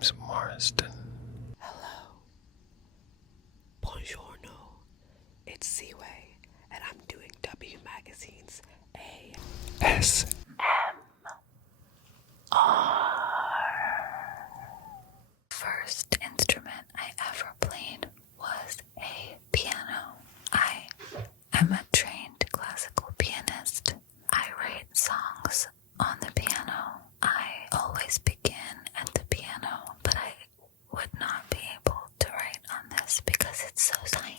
James Marsden. Hello. Buongiorno. It's Seaway, and I'm doing W Magazine's ASMR. First instrument I ever played was a piano. I am a trained classical pianist. I write songs on the piano. I always begin at the piano, but I would not be able to write on this because it's so tiny.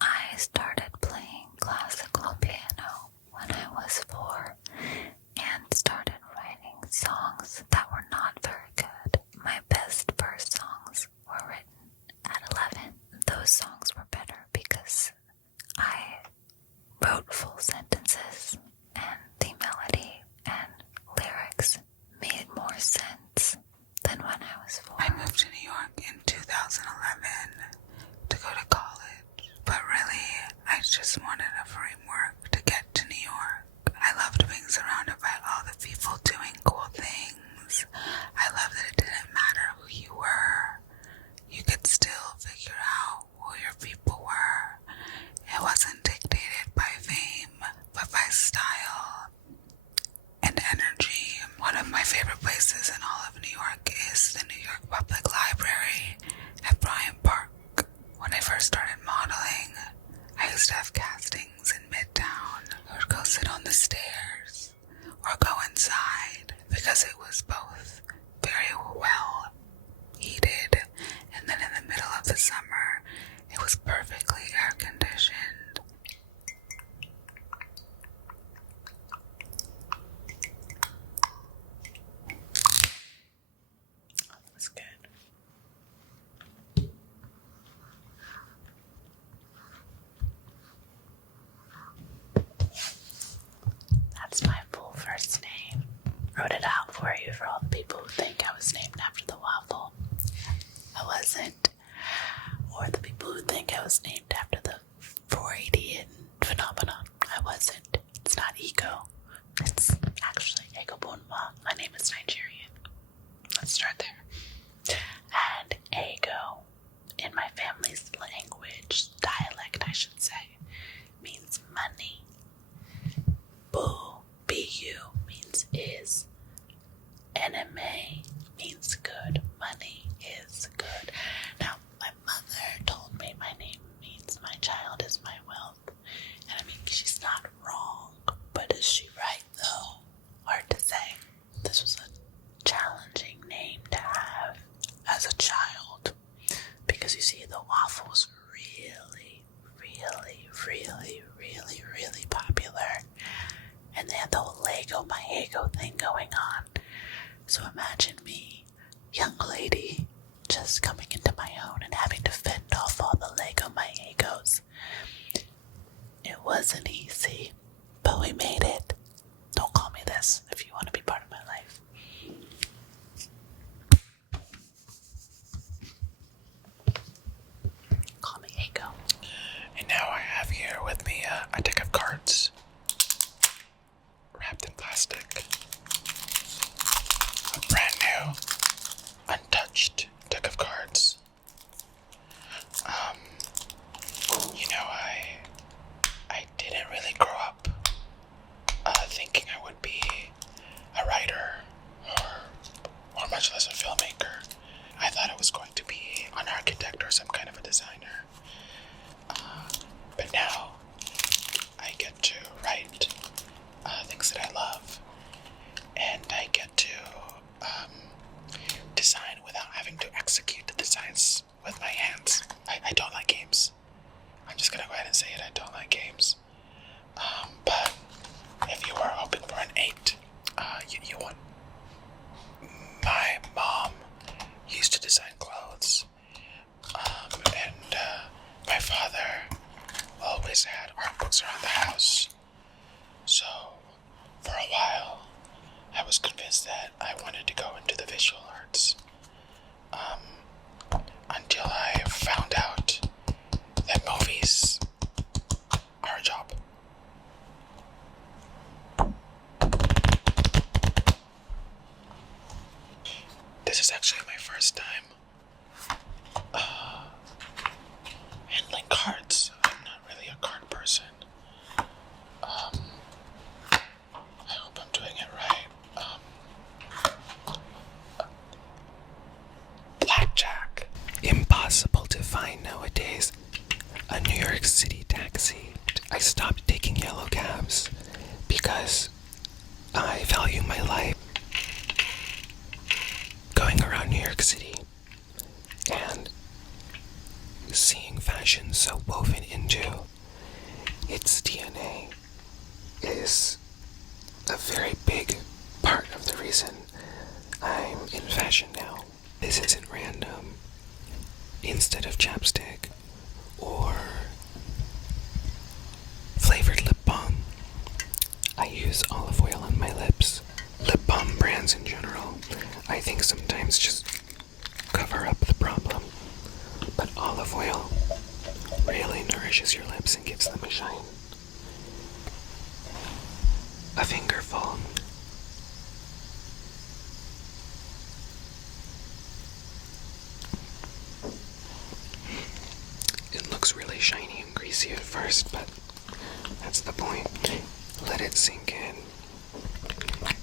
I started playing classical piano when I was 4 and started writing songs that were not very good. My best first songs were written at 11. Those songs were better because I wrote full sentences and the melody and lyrics made more sense than when I was 4. I moved to New York in 2011 to go to college, but really, I just wanted a framework to get to New York. I loved being surrounded by all the people doing cool things. I loved that it didn't matter who you were. You could still figure out who your people were. It wasn't dictated by fame, but by style and energy. One of my favorite places in all of New York is the New York Public Library at Bryant Park. When I first started modeling, I used to have castings in Midtown. I would go sit on the stairs or go inside because it was both very well heated, and then in the middle of the summer, it was perfectly air conditioned. That's good. That's my full first name. Wrote it out for you for all the people who think I was named after the waffle. I wasn't. Or the people who think I was named after the Freudian phenomenon. I wasn't. It's not ego. It's actually Ego Bonma. My name is Nigerian. Let's start there. And ego, in my family's language, dialect I should say, means money. Bu, B-U, means is. NMA means good. Money is good. Now, my mother told me my name means my child is my wealth. And I mean, she's not wrong. But is she right, though? Hard to say. This was a challenging name to have as a child. Because you see, the waffle was really, really, really, really, really popular. And they had the whole Lego my ego thing going on. So imagine me, young lady, just coming into my own and having to fend off all the Lego my egos. It wasn't easy, but we made it. Don't call me this if you want to be part of my life. Call me Ego. And now I have here with me a deck of cards wrapped in plastic. A brand new, untouched deck of cards. You know, I didn't really grow up was convinced that I wanted to go into the visual arts. Until I found out that movies are a job. This is actually my first time handling cards. I'm not really a card person. I hope I'm doing it right. Blackjack. Impossible to find nowadays. A New York City taxi. I stopped taking yellow cabs because I value my life going around New York City and seeing fashion so woven into its DNA is a very big part of the reason I'm in fashion now. This isn't random. Instead of chapstick or flavored lip balm, I use olive oil on my lips. Lip balm brands in general, I think sometimes just cover up the problem. But olive oil really nourishes your lips and gives them a shine. A fingerful. It looks really shiny and greasy at first, but that's the point. Let it sink in,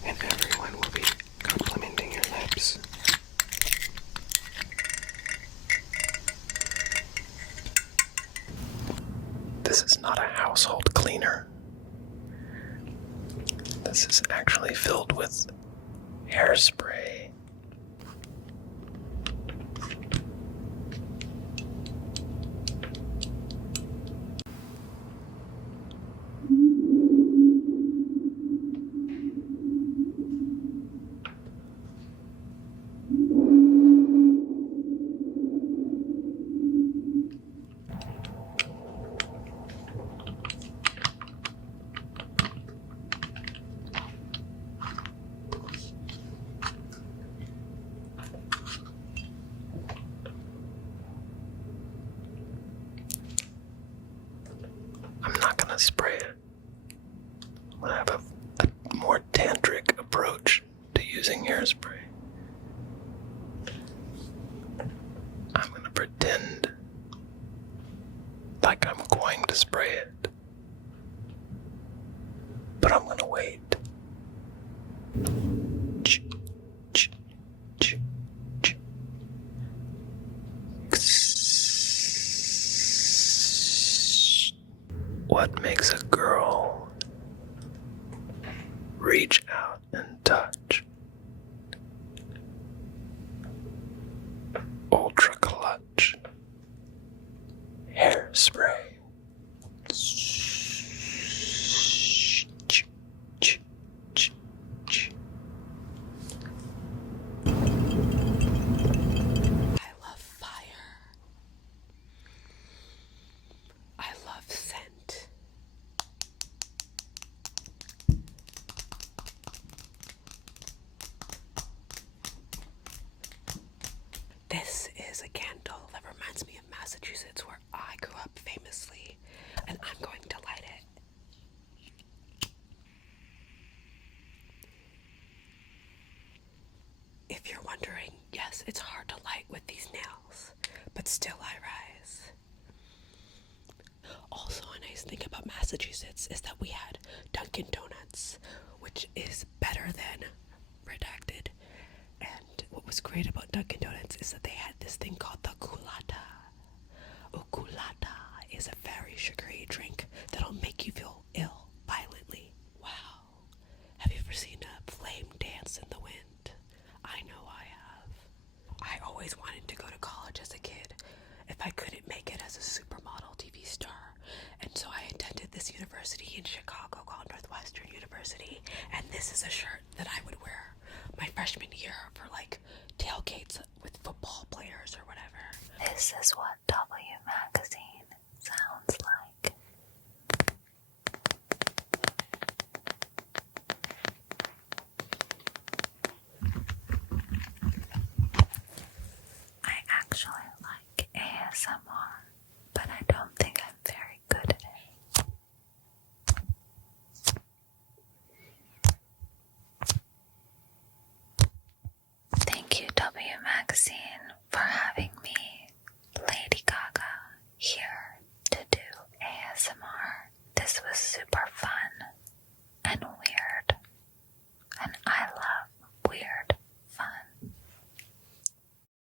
and everyone will be complimenting your lips. This is not a household cleaner. This is actually filled with hairspray. I'm not gonna spray it. I'm gonna have a more tantric approach to using hairspray. I'm gonna pretend like I'm going to spray it. But I'm gonna wait. What makes a girl reach out and touch? Ultra clutch hairspray. I love fire. I love scent. This is a candle that reminds me of Massachusetts, where I grew up famously, and I'm going to light it. If you're wondering, yes, it's hard to light with these nails, but still I rise. Also, a nice thing about Massachusetts is that we had Dunkin' Donuts, which is better than Redacted. And what was great about Dunkin' Donuts is that they had this thing called the culata. Culata is a very sugary drink that'll make you feel ill violently. Wow. Have you ever seen a flame dance in the wind? I know I have. I always wanted to go to college as a kid if I couldn't make it as a supermodel TV star. And so I attended this university in Chicago called Northwestern University. And this is a shirt that I would wear my freshman year for like tailgates with football players or whatever. This is what W Magazine sounds like. magazine for having